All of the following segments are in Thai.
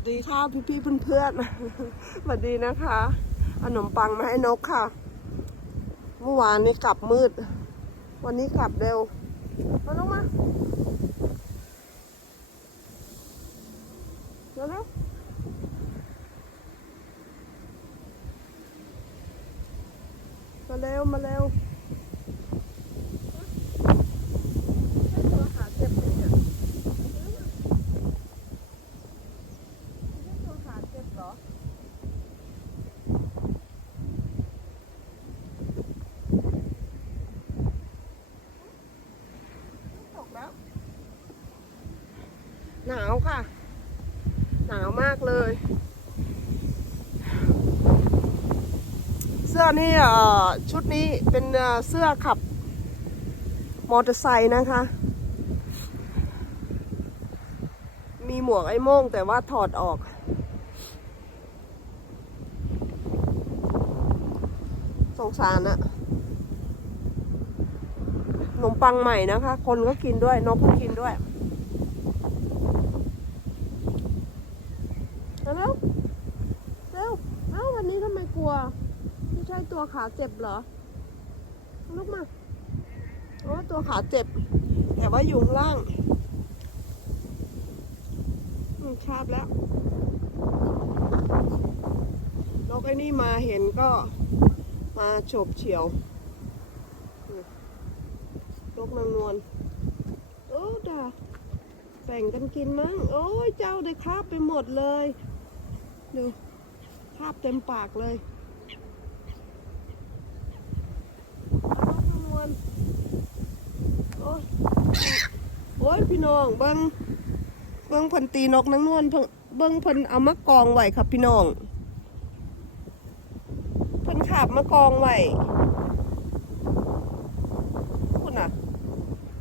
สดีค่ะพี่พี่ๆเพื่อนสวัสดีนะคะขนมปังมาให้นกค่ะ เมื่อวานนี้กลับมืด วันนี้กลับเร็วมาลงมาเร็วเร็วมาเร็วมาเร็วขาเจ็บเลยเนี่ย ตัวขาเจ็บเหรอ ตกแล้ว หนาวค่ะ หนาวมากเลย เสื้อนี่ชุดนี้เป็นเอ่อเสื้อขับมอเตอร์ไซค์นะคะ มีหมวกไอ้โม่งแต่ว่าถอดออก สงสารอะขนมปังใหม่นะคะ คนก็กินด้วยนกก็กินด้วยเอาเร็วเร็วเอ้าวันนี้ทำไมกลัว ไม่ใช่ตัวขาเจ็บเหรอเอาลุกมาโอ้ตัวขาเจ็บ แต่ว่าอยู่ข้างล่างอืมชาบแล้ว นกไอ้นี่มาเห็นก็มาโฉบเฉียวลกนางนวล โอ้ด่าแบ่งกันกินมั้ง โอ้ยเจ้าได้คาบไปหมดเลย ดูคาบเต็มปากเลยเอานกนางนวลโอ้ยโอ้ ยพี่น้องเบิ้งเบิ้งพันตีนกนางนวลเบิ้งพันเอามากองไว้ครับพี่น้องพิ่นขับมากองไว้คุณอะ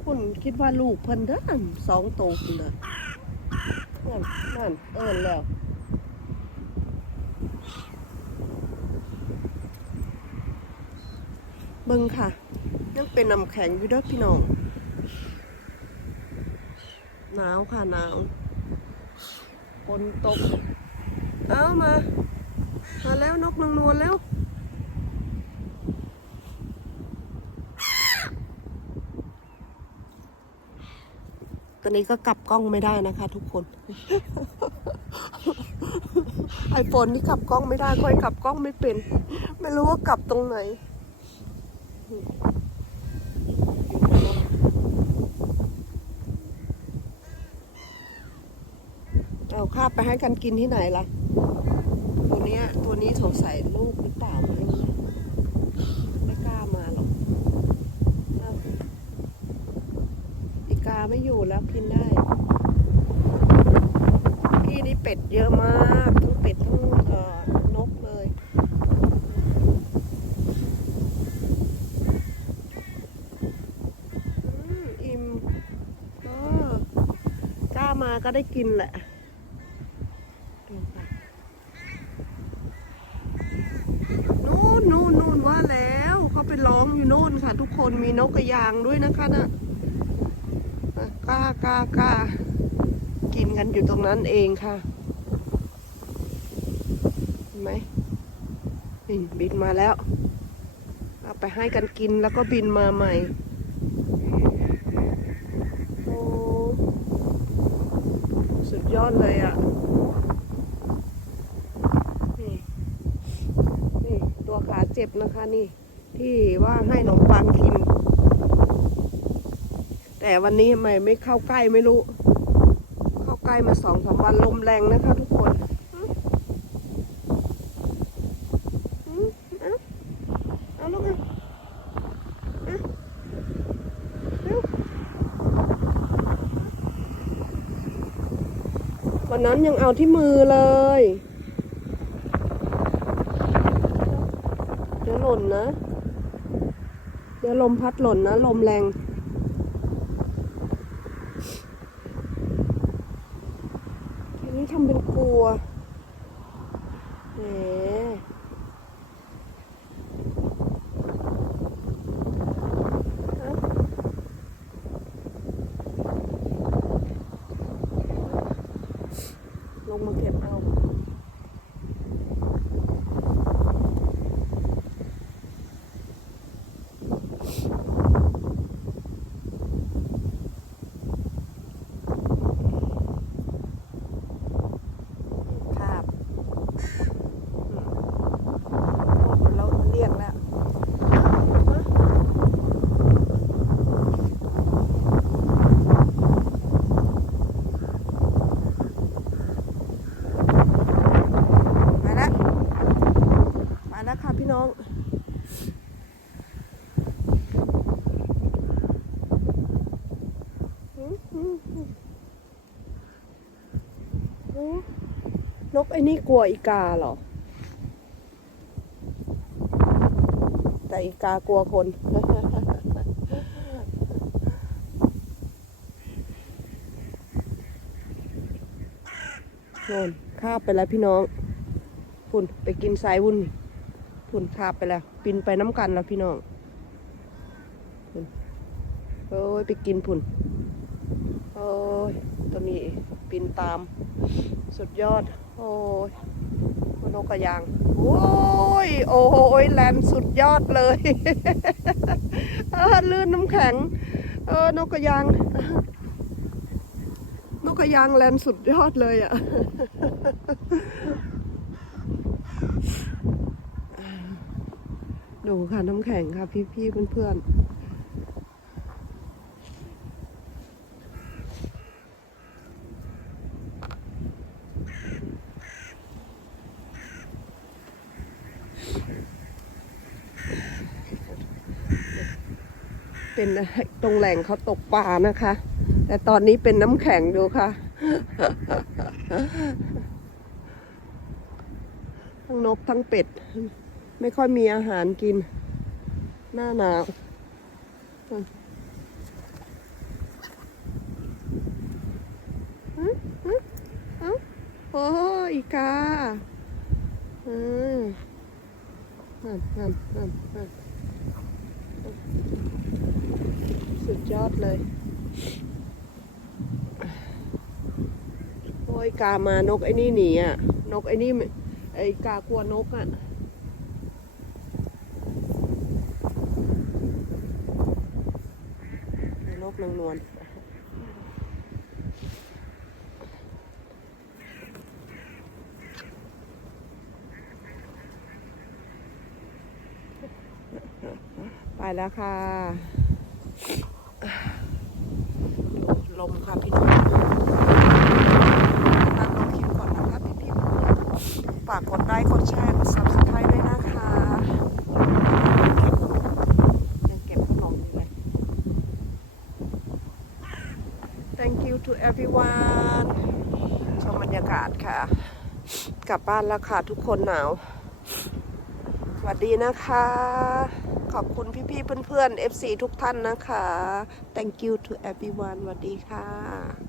คุณคิดว่าลูกพิ่นเด้อสองโตคุณเด้อนั่นนั่นเอินแล้วเบิ่งค่ะ ยังเป็นน้ำแข็งอยู่เด้อพี่น้อง หนาวค่ะหนาวฝนตก เอามามาแล้วนกนางนวลแล้วตอนนี้ก็กลับกล้องไม่ได้นะคะ ทุกคน ไอโฟนนี่กลับกล้องไม่ได้ค่อยกลับกล้องไม่เป็น ไม่รู้ว่ากลับตรงไหน เอา ข้าบไปให้กันกินที่ไหนล่ะ ตัวเนี้ย ตัวนี้สงสัยลูกหรือเปล่าไม่รู้ไม่กล้ามาหรอกอีกาไม่อยู่แล้วกินได้พี่นี่เป็ดเยอะมากทั้งเป็ดทั้งนกเลยอืมอิ่มก็กล้ามาก็ได้กินแหละดูค่ะ นู่นนู่นนู่นว่าแล้วเขาไปร้องอยู่นู่นค่ะ ทุกคนมีนกกระยางด้วยนะคะนะ่ะกล้ากล้ากล้ากินกันอยู่ตรงนั้นเองค่ะเห็นไหมนี่บินมาแล้วเอาไปให้กันกินแล้วก็บินมาใหม่สุดยอดเลยอะ นี่ตัวขาเจ็บนะคะนี่ ที่ว่าให้ขนมปังกิน แต่วันนี้ทำไมไม่เข้าใกล้ไม่รู้ เข้าใกล้มาสองสามวันลมแรงนะคะทุกคนอืมอืมเอาเอาลูกอาเอวันนั้นยังเอาที่มือเลย เดี๋ยวห ล่นนะ เดี๋ยวลมพัดหล่นนะ ลมแรง ทีนี้ทำเป็นกลัวแหมเอ้า ลงมาเก็บเอา ครับอืมโอ้เราเรียกแล้ว มาแล้ว มาแล้วค่ะ พี่น้องนกไอ้นี่กลัวอีกาเหรอ แต่อีกากลัวคนโน่นคาบไปแล้วพี่น้องพุ่นไปกินสายวุ่น พุ่นคาบไปแล้ว ปินไปน้ำกันแล้วพี่น้องโอ้ยไปกินพุ่น โอ้ยตัวนี้ปินตาม สุดยอด โอ้ยนกกระยาง โอ้ย โอ้ยแลนสุดยอดเลยลื่นน้ำแข็ง เออนกกระยาง นกกระยางแลนสุดยอดเลยอะ ดูค่ะน้ำแข็งค่ะ พี่ๆเพื่อนๆเป็นตรงแหล่งเขาตกปลานะคะ แต่ตอนนี้เป็นน้ำแข็งดูค่ะทั้งนกทั้งเป็ด ไม่ค่อยมีอาหารกิน หน้าหนาวอืมอืมอือโอ้อีกาอืมนั่นนั่นนั่นนั่นสุดยอดเลย โอ้ยกามานกไอ้นี่หนีอะ นกไอ้นี่ไอ้กากลัวนกอะ นางนวลไปแล้วค่ะ ลมค่ะพี่น้องตั้งลงคลิปก่อนนะคะพี่พี่ฝากกดไลค์กดแชร์กดซับวยนะคะ ยังเก็บขนมอยู่เลย Thank you to everyone ชมบรรยากาศค่ะ กลับบ้านแล้วค่ะทุกคนหนาว สวัสดีนะคะ ขอบคุณพี่ๆเพื่อนๆ FC ทุกท่านนะคะ Thank you to everyone สวัสดีค่ะ